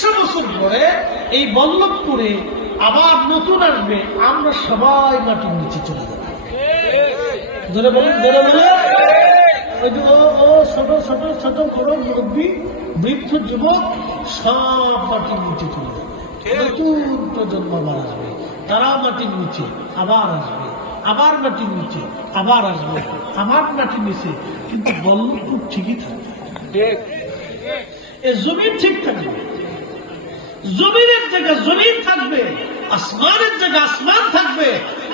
100 বছর পরে এই বল্লভপুরে আবার নতুন আসবে, আমরা সবাই মাটির নিচে চলে যাবো। ধরে বলুন, ধরে বলে ওই যে ও ছোট ছোট ছোট বড় মুরব্বী বৃদ্ধ যুবক সব মাটির নিচে চলে যাবে। নতুন প্রজন্ম আবার আসবে, তারা মাটির নিচে আবার আসবে, আবার মাটির নিচে আবার আসবে, আবার মাটির নিচে, কিন্তু বল্লভপুর ঠিকই থাকবে। জমিন ঠিক থাকবে, জমিনের জায়গায় জমিন থাকবে, আসমানের জায়গায় আসমান থাকবে।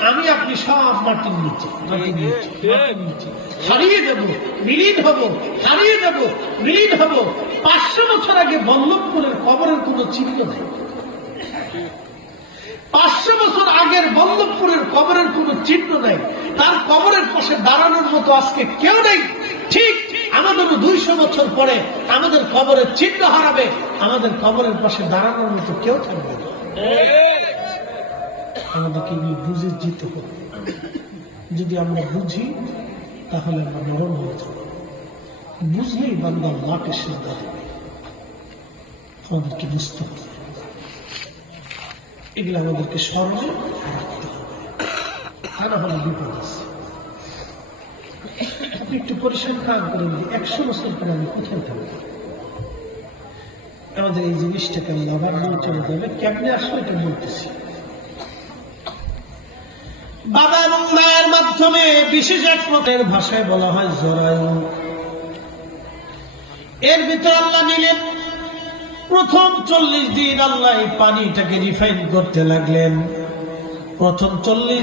আমি আপনি সব মাটির নিচে, মাটির নিচে, মাটির নিচে হারিয়ে দেব, বিলীন হব, হারিয়ে দেব, বিলীন হব। 500 বছর আগে বল্লভপুরের কবরের কোন চিহ্ন নেই। 500 বছর আগের বল্লভপুরের কবরের কোন চিহ্ন নেই। তার কবরের পাশে দাঁড়ানোর মতো আজকে কেউ নেই। ঠিক আমাদেরও 200 বছর পরে আমাদের কবরের চিহ্ন হারাবে, আমাদের কবরের পাশে দাঁড়ানোর মতো কেউ থাকবে না। আমাদেরকে বুঝে যেতে হবে। যদি আমরা বুঝি তাহলে আমরা নরম হয়ে যাব। বুঝলেই বান্দা আল্লাহকে সিজদা দেবে। আমাদেরকে বুঝতে হবে, এগুলো আমাদেরকে স্মরণে রাখতে হবে, তা না হলে বিপদ আছে। আপনি একটু পরিসংখ্যান করেন, 100 বছর পরে আমি কোথায় থাকবো? আমাদের এই জিনিসটাকে আবার নিয়ে চলে যাবে। কেমনে আসলে এটা বলতেছি, বাবা এবং মায়ের মাধ্যমে বিশেষ এক মতের ভাষায় বলা হয় জরায়ু। এর ভিতরে আল্লাহ নিলেন প্রথম 40 দিন আল্লাহ এই পানিটাকে রিফাইন করতে লাগলেন। প্রথম 40